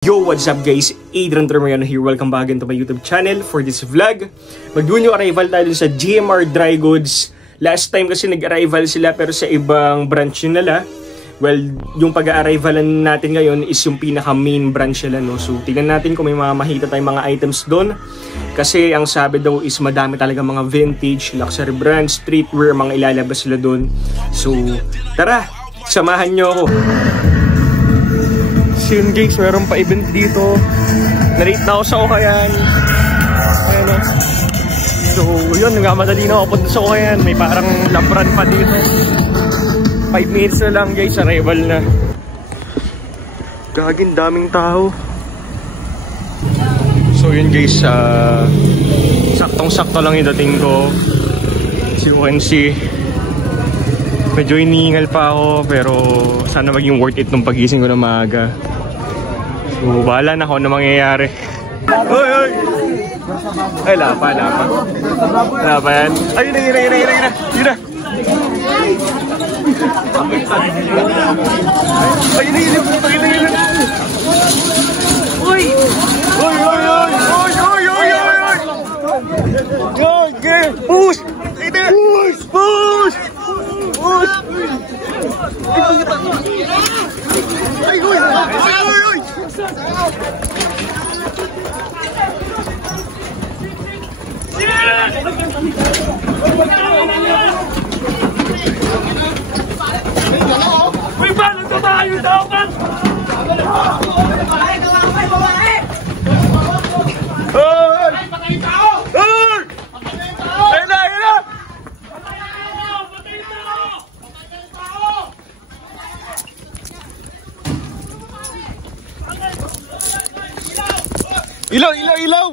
Yo, what's up guys? Adrian Termayano here. Welcome back into my YouTube channel for this vlog. Mag-doon yung arrival tayo sa GMR Dry Goods. Last time kasi nag-arrival sila pero sa ibang branch yun nila. Well, yung pag-arrivalan natin ngayon is yung pinaka-main branch nila, no? So, tignan natin kung may mga makita tayong mga items doon. Kasi ang sabi daw is madami talaga mga vintage, luxury brands, streetwear, mga ilalabas sila doon. So, tara! Samahan nyo ako! So yun guys, meron pa event dito. Na-rate na ako sa Ukayan. Ayan o. So yun, nagmamadali na ako punta sa Ukayan. May parang labran pa dito. 5 minutes na lang guys, arrival na. Gagin, daming tao. So yun guys, saktong-sakto lang yung dating ko. As you can see, medyo iniingal pa ako, pero sana maging worth it nung pagising ko na maaga. So, bahala na ako na mangyayari. Hoy, hoy! Ay, lapa. Lapa yan. Ay, yun na. Ay, yun na. Uy! Uy! Push! Push! Ay, uy! Uy, paano ito tayo dapat? Ilaw!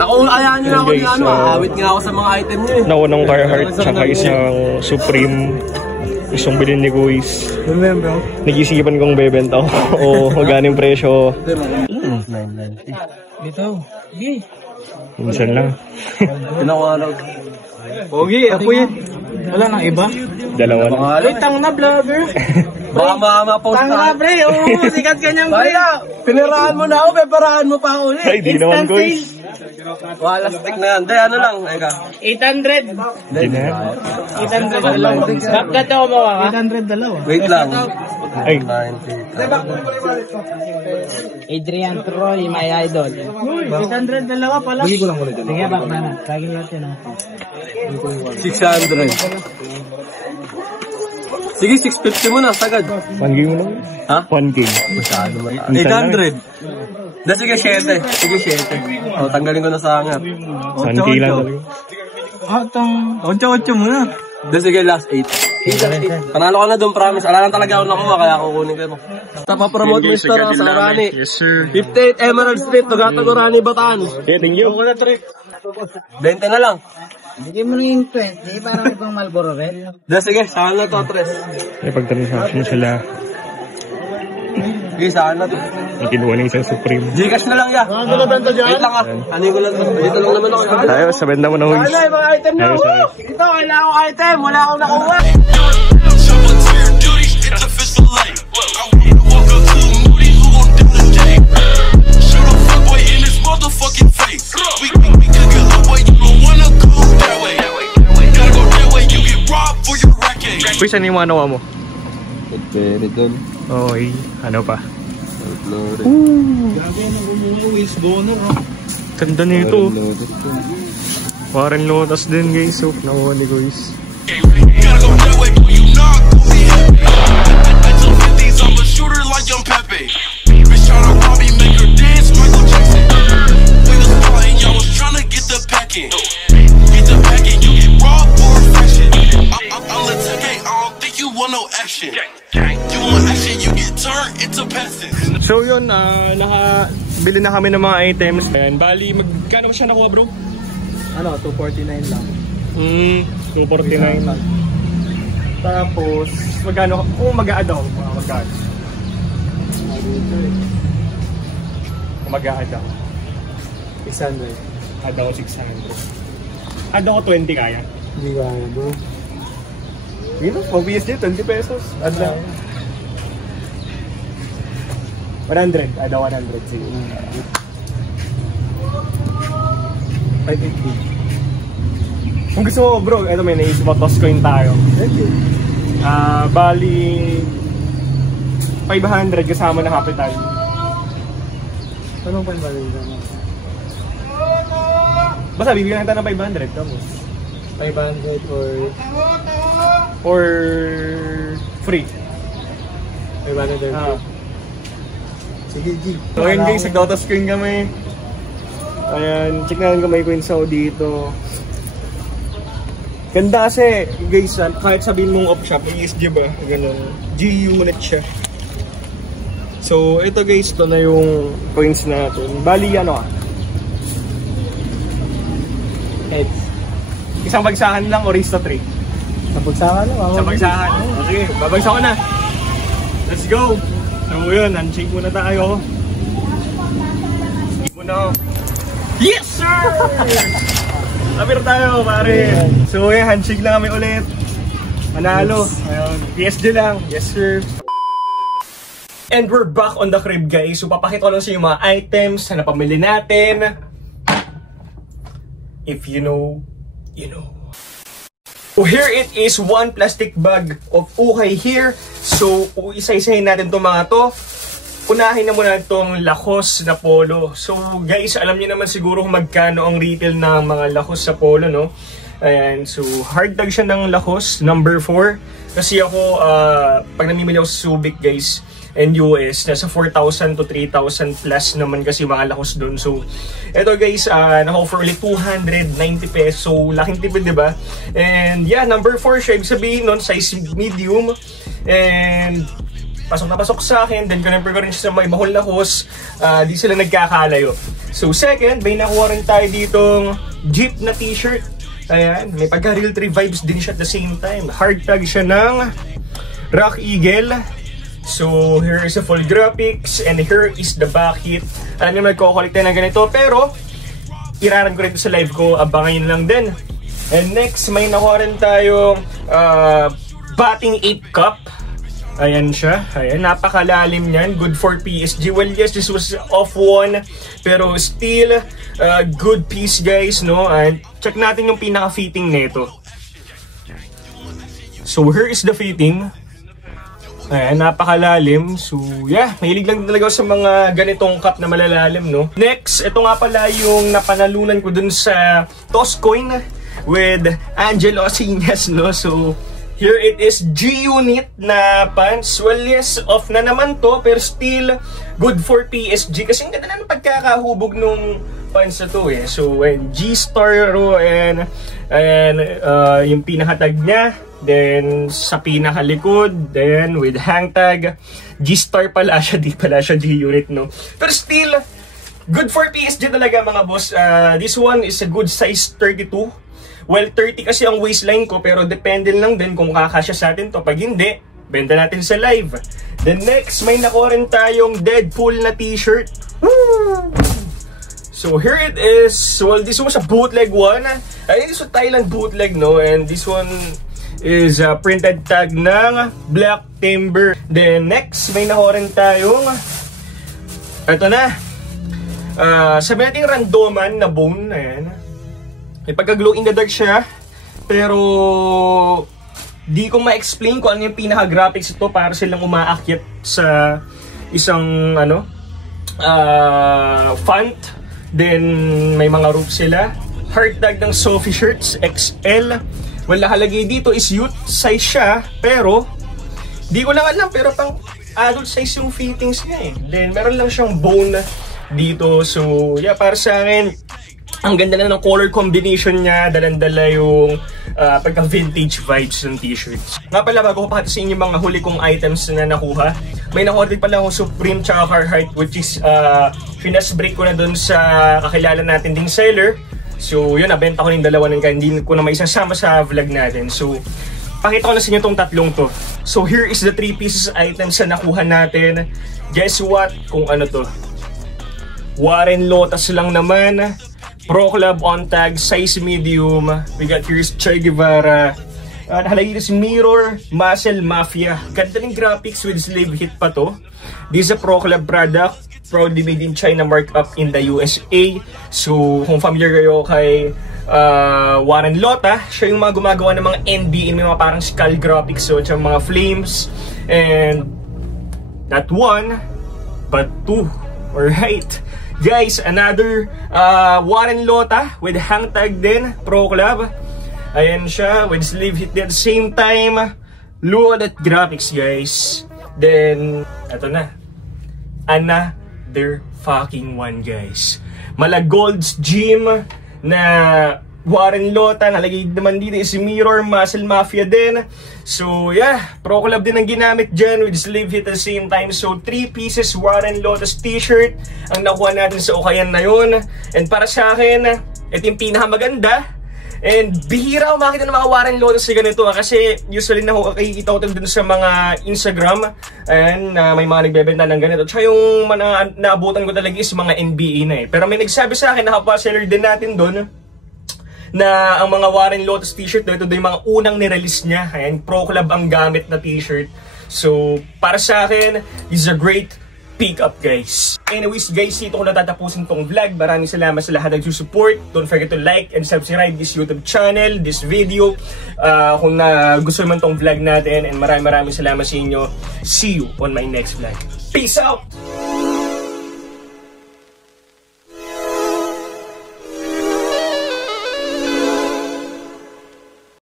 Ako, ayahan nyo na ako niyan, maawit nga ako sa mga item nyo eh. Naunang Carhartt, tsaka isang Supreme. Isang bilhin ni Guys. Remember? Nag-isipan kong bebenta ko. O maganing presyo. 990. Dito. Sige. Minsan lang. Pinawalag. Pogi, ako yun. Wala nang iba? Dalawa na. Ay, tang na vlogger. Baka ma-post na. Tang na pre, oo, sikat kanyang pre. Pinirahan mo na ako, peparahan mo pa ako ulit. Ay, di naman Guys. Wala stick na yan. Hindi, ano lang. 800. 800 dalawa. Bakit ako mawa ka? 800 dalawa. Wait lang. Ay. 90. Adrian Troy, my idol. 800 dalawa pala. Bigay ko lang ulit. Sige, bak na na. Kagi natin ha. 600. Sige, 650 muna, sagad. 1K mo lang? Ha? 1K. Masyado ba? 800. Da, sige, 7. Sige, 7. O, tanggalin ko na sa hangat. 1K lang talaga. Ah, 8-8 muna. Da, sige, last 8. Panalo ko na doon, promise. Ala lang talaga ako nakuha, kaya kukunin ko. Papapromote mo yung store sa Arani. Yes, sir. 58 Emerald Street, Tugatag Arani, Bataan. Okay, thank you. 20 na lang. Bigay mo lang yung 20, parang ibang Marlboro Red. Da, sige, saan na to, Tres? May pag-transaction sila. Sige, saan na to? May kinuha ng isang Supreme. Gcash na lang, ya. Wait lang, Ano ko lang to? Dito lang naman ako. Tayo, sa benda mo na Guys. Ano, yung mga item na ako. Ito, kailangan ko item. Wala akong nakuha. Uy, saan yung mga nawa mo? Pwede dun. Okay, ano pa? Ganda nito. Warren Lotus din guys. So, nakuha ni Guys. packing. Get the packing, you get raw. shit. You want action, you get turned into peasants. So yun, nakabili na kami ng mga items. And bali, magkano ba siya nakuha bro? Ano, 249 lang. 249 lang. Tapos, magkano? Mag-a-add ako. Magkano? Mag-a-add ako. 600. Add ako 600. Add ako 20 kaya? Hindi kaya bro. Dito, pag PSG, 20 pesos. Add lang. 100. Add ako 100. Sige. 580. Kung gusto mo bro, eto may naisip mo, toss coin tayo. Bali 500 kasama na capital. Anong panbalik naman? Basta bibigyan kita ng 500 tapos 500 or free. 500 Sige, G. So ayun guys, nag-toss coin kami. Ayan, check natin kung may coins ako dito. Ganda kasi, guys, kahit sabihin mong off shop, ESG ba? Ganun. G-unit siya. So, ito guys, ito na yung coins natin. Bali, ano ah? Heads. Isang bagsakan lang o race to 3? Sa bagsakan lang. Isang bagsakan. Okay, babagsak ko na. Let's go! So yun, handshake muna tayo. Hindi muna ako. Yes sir! Lapir tayo pare. So yeah, handshake lang kami ulit. Manalo. Ayun, PSG lang. Yes sir. And we're back on the crib guys. So papakita ko lang sa inyo mga items na napamili natin. If you know, you know. So here it is, one plastic bag of ukay here. So isa-isahin natin itong mga to. Unahin na muna itong Lacoste na polo. So guys, alam niyo naman siguro kung magkano ang retail ng mga Lacoste sa polo, no? Ayan, so hard tag siya ng Lacoste, number 4. Kasi ako, pag namimili ako sa Subic guys, and US, nasa 4,000 to 3,000 plus naman kasi mga Lacoste doon. So eto guys, naka-offer ulit 290 pesos. So laking tipid, diba? And yeah, number 4 siya. Ibig sabihin nun, size medium. And pasok na pasok sa akin, then kinempir ko rin siya sa may Mahol Lacoste. Di sila nagkakalayo. So second, may nakuha rin tayo ditong Jeep na t-shirt. Ayan, may pagka-Real 3 vibes din siya at the same time. Hard tag siya ng Rock Eagle. So here is the full graphics and here is the back hit. Alam niyo magko-collect tayo ng ganito, pero iraran ko rin ito sa live ko, abangan yun lang din. And next, may nakuha rin tayong batting 8 cup. Ayan siya. Ayan, napakalalim niyan. Good for PSG. Well, yes, this was off one. Pero still, good piece guys, no? And check natin yung pinaka-fitting nito. So, here is the fitting. Ayan, napakalalim. So, yeah, mahilig lang talaga sa mga ganitong cup na malalalim, no? Next, ito nga pala yung napanalunan ko dun sa toss coin with Angelo Asinas, no? So, here it is, G-Unit na pants. Well, yes, off na naman to, pero still good for PSG. Kasi ang ganda na ng pagkakahubog nung pants na to eh. So, G-Star and yung pinakatag niya. Then, sa pinakalikod, then with hang tag, G-Star pala siya, di pala siya G-Unit, no? Pero still, good for PSG talaga mga boss. This one is a good size 32. Well, 30 kasi ang waistline ko, pero depende lang din kung kakasya sa atin to. Pag hindi, benta natin sa live. Then next, may nakuha rin tayong Deadpool na t-shirt. So here it is. Well, this was a bootleg one. This was Thailand bootleg, no? And this one is a printed tag ng Black Timber. Then next, may nakuha rin tayong ito na. Sabi natin randoman na bone. Ayan. May pagka-glow in the dark siya, pero di ko ma-explain kung ano yung pinaka-graphics ito para silang umaakyat sa isang font. Then may mga roof sila. Heart tag ng Sophie shirts XL. Well, nakalagay dito is youth size siya, pero di ko lang alam, pero pang adult size yung fittings niya eh. Then meron lang siyang bone dito. So yeah, para sa akin Ang ganda na ng color combination niya, dalandala yung pagka-vintage vibes ng t-shirts. Nga pala, bago ko pakita sa inyo mga huli kong items na nakuha, may nakuha din pala akong Supreme tsaka Carhartt, which is finesse break ko na dun sa kakilala natin ding seller. So yun, nabenta ko ng dalawa nun kaya hindi ko na may isasama sa vlog natin. So pakita ko na sa inyo tong tatlong to. So here is the 3 pieces items na nakuha natin. Guess what? Kung ano to? Warren Lotas lang naman. Pro Club on tag, size medium. We got here's Che Guevara. Nakalagay dito si Mirror, Muscle Mafia. Ganda ng graphics with slave hit pa to. This is a Pro Club product. Proudly made in China, markup in the USA. So kung familiar kayo kay Warren Lota, siya yung mga gumagawa ng mga NBA, may mga parang skull graphics, so mga flames. And not one, but two. Alright. Guys, another Warren Lota with hang tag din, Pro Club. Ayan siya, with sleeve hit at the same time. Look at that graphics, guys. Then, eto na. Another fucking one, guys. Mala Gold's Gym na Warren Lota. Nalagay naman dito si Mirror, Muscle Mafia din. So yeah, Pro Club din ang ginamit dyan with sleeve hit at the same time. So 3 pieces Warren Lotas t-shirt ang nakuha natin sa Ukayan na yun. And para sa akin, ito yung pinakamaganda. And bihira ako makita ng mga Warren Lotas na ganito kasi usually nakikita ko dun sa mga Instagram and may mga nagbebenta ng ganito. Tsaka yung naabutan ko talaga is mga NBA na eh. Pero may nagsabi sa akin, nakapa-seller din natin dun, na ang mga Warren Lotas t-shirt na ito yung mga unang nirelease niya. Ayan, Pro Club ang gamit na t-shirt. So, para sa akin, this is a great pick-up, guys. Anyways, guys, dito ko natatapusin tong vlog. Maraming salamat sa lahat ng support. Don't forget to like and subscribe this YouTube channel, this video. Kung gusto naman tong vlog natin. And maraming salamat sa inyo. See you on my next vlog. Peace out!